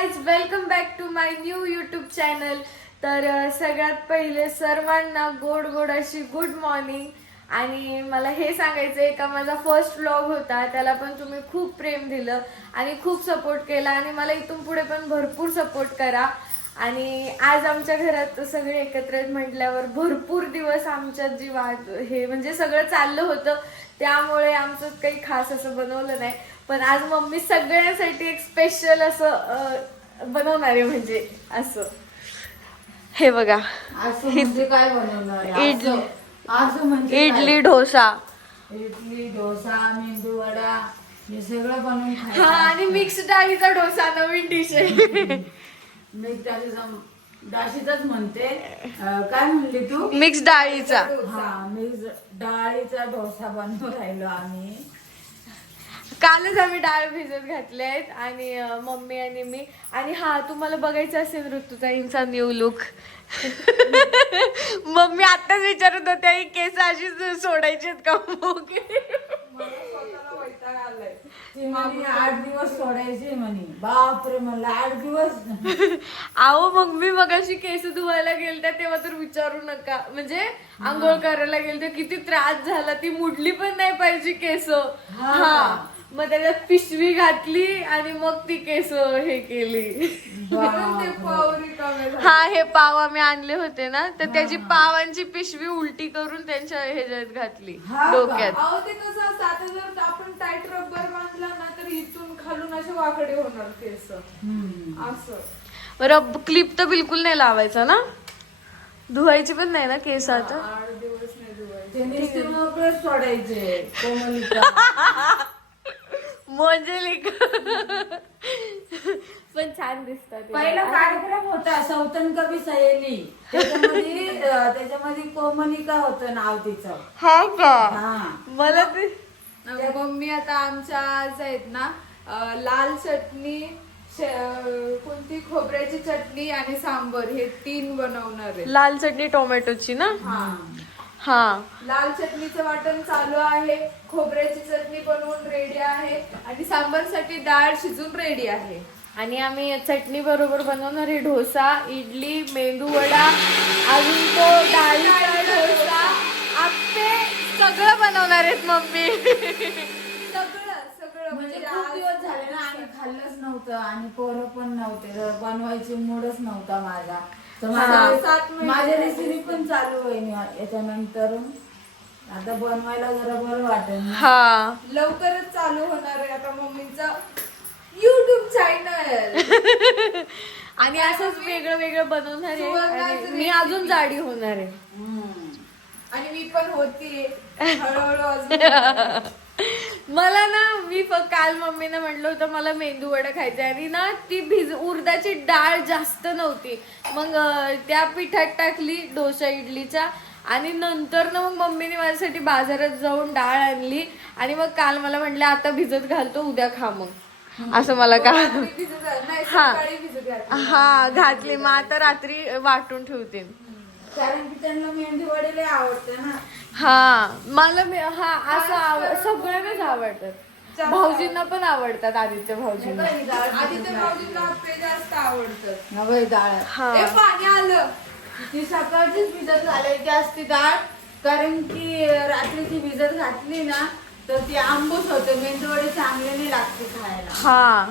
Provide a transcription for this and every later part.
Guys, welcome back to my new YouTube channel. तर सगळ्यात पहिले सर्वांना गोड गोड अशी गुड मॉर्निंग. आणि मला हे सांगायचं आहे का माझा फर्स्ट व्लॉग होता, त्याला पण तुम्ही खूप प्रेम दिलं आणि खूप सपोर्ट केला आणि मला इथून पुढे पण भरपूर सपोर्ट करा. आणि आज आमच्या घरात सगळे एकत्र आहेत म्हटल्यावर भरपूर दिवस आमच्यात जी वाट हे म्हणजे सगळं चाललं होतं, त्यामुळे आमचं काही खास असं बनवलं नाही. पण आज मम्मी सगळ्यांसाठी एक स्पेशल असं बनवणार आहे. म्हणजे असं हे बघा, म्हणजे काय बनवणार आहे? इडली असं म्हणजे इडली काय? डोसा. इडली डोसा मेंदू वडा हे सगळं बनवून हा, खायचं. आणि मिक्स डाळीचा डोसा नवीन डिश आहे. मी त्याच्या डाशीचाच म्हणते. काय म्हणली तू? मिक्स डाळीचा. हा, मिक्स डाळीचा डोसा बनवून राहिलो आम्ही. कालच आम्ही डाळ भिजत घातले आहेत आणि मम्मी आणि मी. आणि हा, तुम्हाला बघायचं असेल ऋतुताईंचा न्यू लुक. मम्मी आताच विचारत होत्या ही केस अशीच सोडायची आहेत का मग. ती म्हणे 8 दिवस सोडायचे म्हणे. बापरे, म्हणलं 8 दिवस. अहो मग मी मगाशी केस धुवायला गेलते तेव्हा तर विचारू नका. म्हणजे आंघोळ करायला गेलते, किती त्रास झाला. ती मुडली पण नाही पाहिजे केस. हा, मग त्याच्यात पिशवी घातली आणि मग ती केस हे केली. हा, हे पाव आम्ही आणले होते ना, तर त्याची पावांची पिशवी उलटी करून त्यांच्या ह्याच्यात घातली डोक्यात. अहो ते कसं असतं, आता जर आपण टाईट रबर बांधला ना तर इथून खालून असे वाकडे होणार केस असं. रब क्लिप तर बिलकुल नाही लावायचा ना, धुवायची पण नाही ना केस आता. 8 दिवस नाही धुवायचे. ते नुसते मोकळेच सोडायचे. कोमलिका मोंजलिक. पण छान दिसतात. पहिला कार्यक्रम होता सौतन कवी सहेली, त्याच्यामध्ये कोमलिका होतं नाव तिचं. हा का? हा, मला ते मम्मी आता आमच्या आज आहेत ना लाल चटणी, कोणती खोबऱ्याची चटणी आणि सांबर हे 3 बनवणार आहे. लाल चटणी टोमॅटोची ना. हा, लाल चटणीचं वाटण चालू आहे, खोबऱ्याची चटणी बनवून रेडी आहे आणि सांबरसाठी डाळ शिजून रेडी आहे. आणि आम्ही चटणी बरोबर बनवणार आहे डोसा, इडली, मेंदू वडा, अजून तो डाळीचा डोसा, आप्पे सगळं बनवणार आहेत मम्मी. सगळं म्हणजे खूप दिवस झाले ना आम्ही खाल्लंच नव्हतं आणि पोरं पण नव्हते, तर बनवायची मूडच नव्हता माझा. तर माझ्या रेसिपी पण चालू होईल याच्यानंतर. आता बनवायला जरा बरं वाटेल. हा, लवकरच चालू होणार आहे आता मम्मीचा युट्यूब चॅनल. आणि असंच वेगळं वेगळं बनवणार आहे आणि मी अजून जाडी होणार आहे. आणि मी पण होती हळूहळू अजून. मला ना, मी काल मम्मीने म्हटलं होतं मला मेंदू वडा खायचा आणि ना ती उडदाची डाळ जास्त नव्हती, मग त्या पिठात टाकली डोसा इडलीचा. आणि नंतर ना मग मम्मीने माझ्यासाठी बाजारात जाऊन डाळ आणली आणि मग काल मला म्हटलं आता भिजत घालतो, उद्या खा मग. असं मला का हा घातली, मग आता रात्री वाटून ठेवते. कारण की त्यांना मेंदू वडे लय आवडते ना. हा, मला हा असं सगळ्यांनाच आवडतात. भाऊजींना पण आवडतात, आदित्य भाऊजींना. आदित्य भाऊजींना आप्पे जास्त आवडतात. नवई डाळ हा, ए, पाणी आलं. ती सकाळचीच भिजत घालायची असती डाळ, कारण की रात्रीची भिजत घातली ना तर ती आंबूस होते. मेंदूवडे चांगले नाही लागते खायला. हा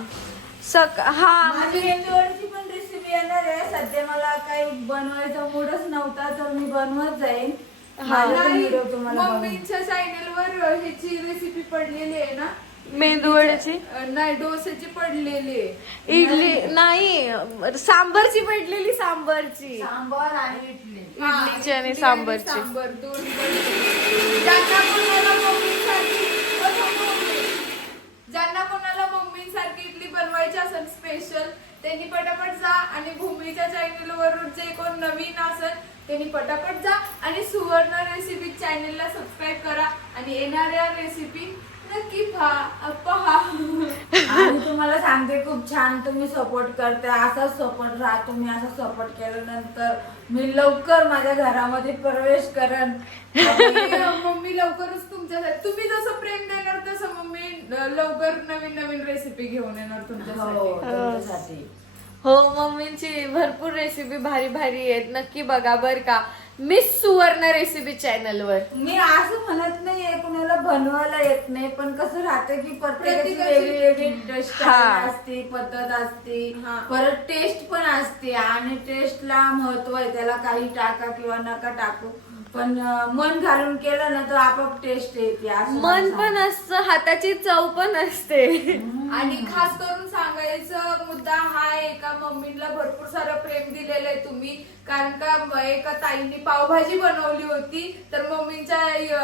हा, माझी मेंदूवडीची पण रेसिपी येणार आहे. सध्या मला काही बनवायचा मूडच नव्हता, तर मी बनवत जाईन. माझा पण व्हिडिओ तुम्हाला बनवून. मम्मीच्या चॅनलवर ह्याची रेसिपी पडलेली आहे ना, मेंदू वड्याची नाही डोस्याची पडलेली आहे. इडली नाही, सांबरची पडलेली, सांबरची. सांबार आणि इडली. इडलीची आणि सांबरची. सांबर 2 ज्यांना कोणाला मम्मीसारखी इडली बनवायची असेल स्पेशल, त्यांनी पटापट जा आणि भूमीच्या चॅनलवरून जे कोण नवीन असेल त्यांनी पटापट जा आणि सुवर्ण रेसिपी चॅनलला सबस्क्राईब करा आणि येणाऱ्या रेसिपी नक्की पहा. आणि तुम्हाला सांगते खूप छान तुम्ही सपोर्ट करते. असाच सपोर्ट राहा. तुम्ही असा सपोर्ट केल्यानंतर मी लवकर माझ्या घरामध्ये प्रवेश करेन. मम्मी लवकरच तुमच्यासाठी, तुम्ही जसं प्रेम देणार तसं मम्मी लवकर नवीन नवीन रेसिपी घेऊन येणार तुमच्यासाठी. तुमच्यासाठी. हो, मम्मींची भरपूर रेसिपी भारी भारी आहेत, नक्की बघा बर का. मिस सुवर्ण रेसिपी चॅनल वर. मी असं म्हणत नाहीये कुणाला बनवायला येत नाही, पण कसं राहतं की प्रत्येकाची प्रत्येकाची वेगळी टेस्ट हा. असते, पद्धत असते, हा. परत टेस्ट पण असते आणि टेस्टला महत्व आहे. त्याला काही टाका किंवा नका टाकू, पण मन घालून केलं ना तर आपोआप टेस्ट येते. असं मन मला पण असतं, हाताची चव पण असते. आणि खास करून सांगायचं मुद्दा हा आहे का मम्मीला भरपूर सारं प्रेम दिलेलं आहे तुम्ही. कारण का एका ताईंनी पावभाजी बनवली होती, तर मम्मीच्या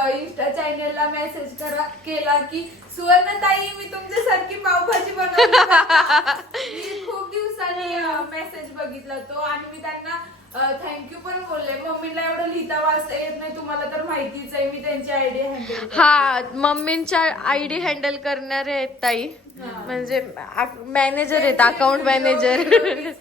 इंस्टा चॅनलला मेसेज केला की सुवर्ण ताई मी तुमच्यासारखी पावभाजी बनवली बरं का?" मी खूप दिवसांनी मेसेज बघितला तो आणि मी त्यांना थँक्यू पण बोलले. मम्मीला एवढं लिहिता वाचता येत नाही, तुम्हाला तर माहितीच आहे, मी त्यांची आयडिया हँडल हा, मम्मींच्या आयडी हँडल करणारे आहेत ताई, म्हणजे मॅनेजर आहेत, अकाउंट मॅनेजर.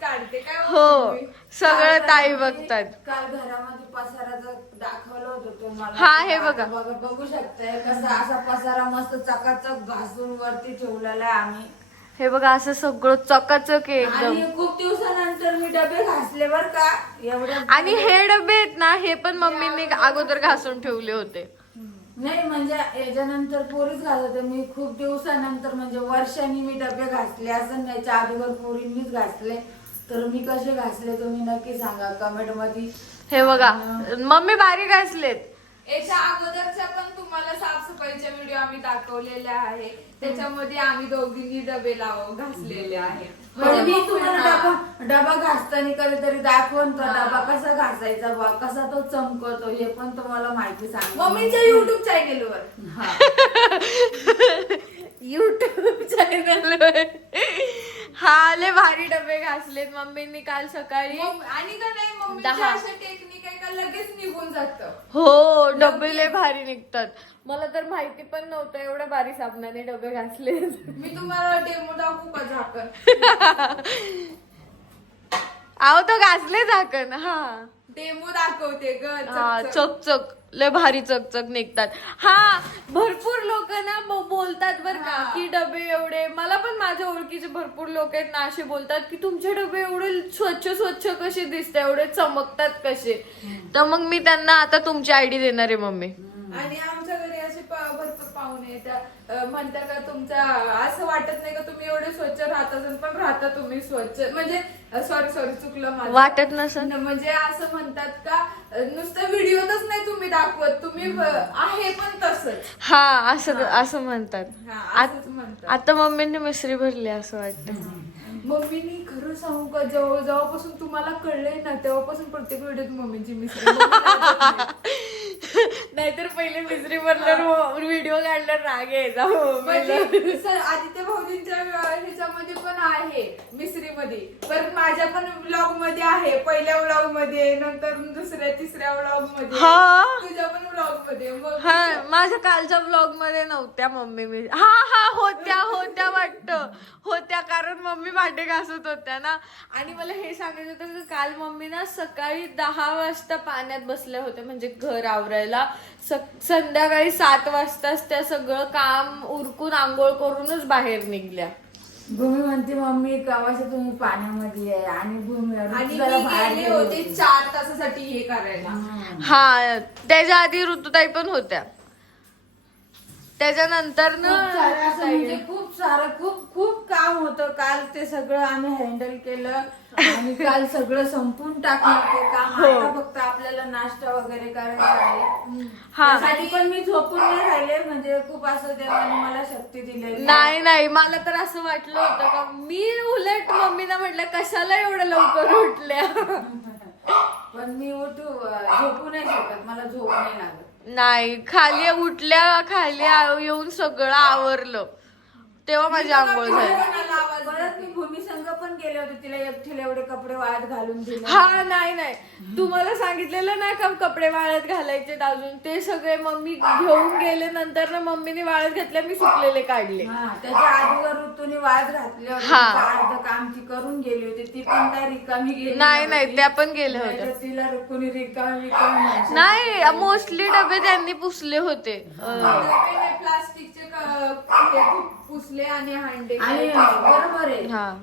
काढते काय हो, सगळं ताई बघतात. काल घरामध्ये पसाराचं दाखवलं होतं तुम्हाला. हा, हे बघा. बघू शकताय कसा असा पसारा मस्त चकाचक घासून वरती ठेवलेला आहे आम्ही. हे बघा, असं सगळं चकाचक आहे एकदम. आणि खूप दिवसानंतर मी डबे घासले बर का एवढ्या. आणि हे डबे आहेत ना, हे पण मम्मींनी अगोदर घासून ठेवले होते. नाही म्हणजे याच्यानंतर पोरीच घालत होते. मी खूप दिवसानंतर म्हणजे वर्षांनी मी डबे घासले, असं याच्या अगोदर पोरींनीच घासले. तर मी कसे घासले तुम्ही नक्की सांगा कमेंट मध्ये. हे बघा, मम्मी बारीक घासलेत. याच्या अगोदरच्या पण तुम्हाला साफसफाईच्या व्हिडिओ आम्ही दाखवलेल्या आहे, त्याच्यामध्ये आम्ही दोघींनी डबे घासलेले आहे. म्हणजे मी तुम्हाला डबा घासताना कधीतरी दाखवून तो डबा कसा घासायचा बा, कसा तो चमकतो हे पण तुम्हाला माहिती सांग मम्मीच्या युट्यूब चॅनेलवर. YouTube channel. हा, लय भारी डबे घासलेत मम्मींनी काल सकाळी. आणि का नाही मम्मीची 10. अशी टेक्निक आहे का लगेच निघून जातं. हो, डबे लय भारी निघतात. मला तर माहिती पण नव्हतं एवढ्या भारी साबणाने डबे घासले. मी तुम्हाला डेमो दाखवू का झाकण? आहो, तो घासले झाकण. हा, डेमो दाखवते ग. हा, चकचक. चकचक लय भारी चकचक निघतात. हा, भरपूर लोक ना बोलतात बर का की डबे एवढे, मला पण माझ्या ओळखीचे भरपूर लोक आहेत ना असे बोलतात की तुमचे डबे एवढे स्वच्छ स्वच्छ कसे दिसतात, एवढे चमकतात कसे. तर मग मी त्यांना आता तुमची आयडी देणार आहे मम्मी. आणि आमच्या घरी असे भरपूर पाहुणे येतात, म्हणतात का तुमच्या असं वाटत नाही का तुम्ही एवढे स्वच्छ राहता, पण राहता तुम्ही स्वच्छ. म्हणजे सॉरी चुकलं माझं. वाटत नसेल. म्हणजे असं म्हणतात का नुसतं व्हिडिओतच नाही तुम्ही दाखवत, तुम्ही आहे पण तसंच. हा, असं म्हणतात. हा, असंच म्हणतात. आता मम्मीने मिसरी भरली असं वाटतं. मम्मीनी खरं सांगू का, जेव्हापासून तुम्हाला कळलंय ना तेव्हापासून प्रत्येक व्हिडिओत मम्मीची मिसरी. नाहीतर पहिले मिसरी भरल्यावर व्हिडिओ काढल्यावर राग यायचा. म्हणजे सर आदित्य भाऊजींच्या ह्याच्यामध्ये पण आहे मिसरीमध्ये, परत माझ्या पण व्लॉग मध्ये आहे, पहिल्या व्लॉग मध्ये, नंतर दुसऱ्या तिसऱ्या व्लॉग मध्ये, हा. तुझ्या पण व्लॉग मध्ये. हा, माझ्या कालच्या ब्लॉग मध्ये नव्हत्या मम्मी. मी हा होत्या वाटतं होत्या, कारण मम्मी भांडे घासत होत्या ना. आणि मला हे सांगायचं होतं की काल मम्मी ना सकाळी 10 वाजता पाण्यात बसल्या होत्या, म्हणजे घर आवरायला. संध्याकाळी 7 वाजताच त्या सगळं काम उरकून आंघोळ करूनच बाहेर निघल्या. भूमी म्हणते मम्मी कवाशी तुम्ही पाण्यामध्ये आहे आणि भूमी आणि मी गेले होते 4 तासासाठी हे करायला. हा, त्याच्या आधी ऋतुताई पण होत्या. त्याच्यानंतर ना म्हणजे खूप काम होतं काल. ते सगळं आम्ही हँडल केलं आणि काल सगळं संपून टाकलं ते काम. आता फक्त आपल्याला नाश्ता वगैरे करायचा आहे. त्यासाठी पण मी झोपून नाही राहिले, म्हणजे खूप असं देवाने मला शक्ती दिलेली. नाही, मला तर असं वाटलं होतं का मी उलट मम्मीला म्हटलं कशाला एवढं लवकर उठल्या. पण मी झोपू नाही शकत, मला झोप नाही लागत. नाही, खाली येऊन सगळं आवरलं तेव्हा माझी आंघोळ झाली. परत मी भूमी संघ पण गेले होते, तिला एकटीला एवढे कपडे वाळत घालून दिले. हा, नाही तुम्हाला सांगितलेलं ना का कपडे वाळत घालायचे अजून, ते सगळे मम्मी घेऊन गेले. नंतर ना मम्मीने वाळत घातल्या, मी सुकलेले काढले. त्याच्या आधीवर ऋतूने वाळत घातले होते. अर्ध काम ती करून गेली होती, ती पण काय रिकामी गेली नाही, त्या पण गेल्या होत्या. तिला कोणी रिकामी नाही, मोस्टली डबे त्यांनी पुसले होते. प्लास्टिकचे पुसले आणि हांडे. आणि बरोबर आहे. हा,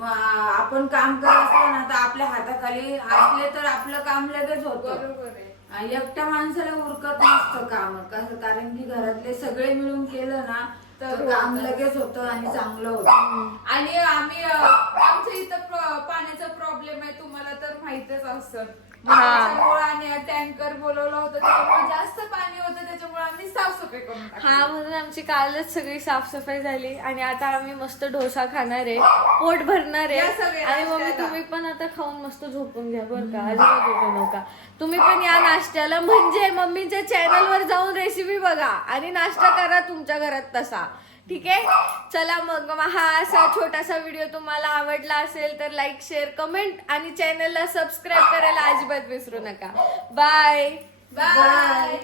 आपण काम करत असलो ना तर आपल्या हाताखाली असले तर आपलं काम लगेच होतं. बरोबर आहे. एकट्या माणसाला उरकत नसतं काम कसं, कारण की घरातले सगळे मिळून केलं ना तर काम लगेच होतं आणि चांगलं होतं. आणि आम्ही आमच्या इथं पाण्याचा प्रॉब्लेम आहे, तुम्हाला तर माहितच असतं. त्याच्यामुळे आणि टँकर बोलवलं होतं, त्याच्यामुळे जास्त पाणी होतं, त्याच्यामुळे आम्ही साफसफाई करून टाकली. हा, म्हणून आमची कालच सगळी साफसफाई झाली आणि आता आम्ही मस्त डोसा खाणार आहे, पोट भरणार आहे. या सगळे आणि मम्मी नाश्त्याला. तुम्ही पण आता खाऊन मस्त झोपून घ्या बरं का, अजिबात झोपू नका. तुम्ही पण या नाश्त्याला, म्हणजे मम्मीच्या चॅनल वर जाऊन रेसिपी बघा आणि नाश्ता करा तुमच्या घरात तसा. ठीक आहे, चला मग हा असा छोटासा व्हिडिओ तुम्हाला आवडला असेल तर लाईक, शेअर, कमेंट आणि चॅनलला सबस्क्राईब करायला अजिबात विसरू नका. बाय. बाय.